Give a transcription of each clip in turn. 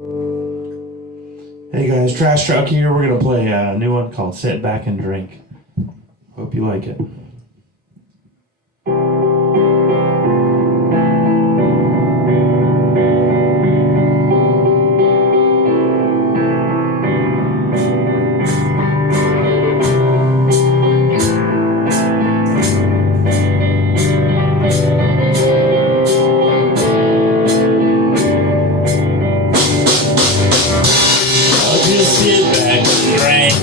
Hey guys, Trash Truck here. We're gonna play a new one called Sit Back and Drink. Hope you like it. Sit back and drink,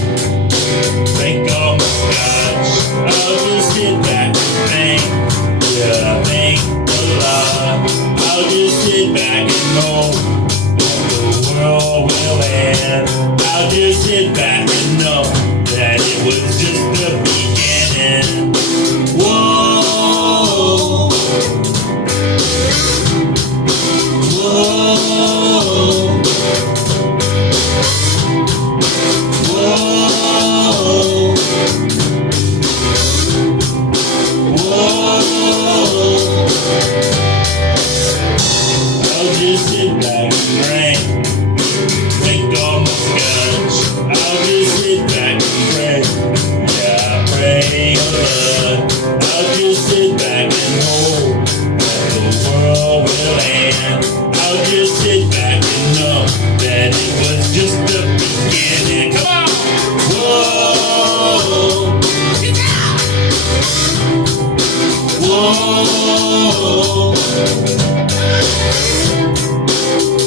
drink all my scotch. I'll just sit back and think, yeah, I think a lot. I'll just sit back and know that the world will end. I'll just sit back and know that it was just the beginning. Whoa, whoa. I'll just sit back and drink, drink all my scotch. I'll just sit back and pray, yeah, I pray a lot. I'll just sit back and hope that the world will end. I'll just sit back and know that it was just the beginning. Come on! Whoa! Whoa!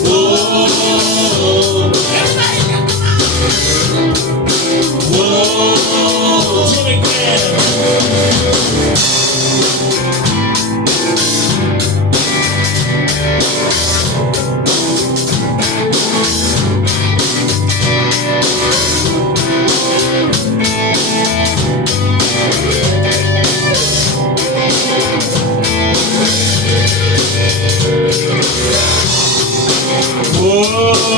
Whoa! Whoa! Jimmy Graham! Whoa!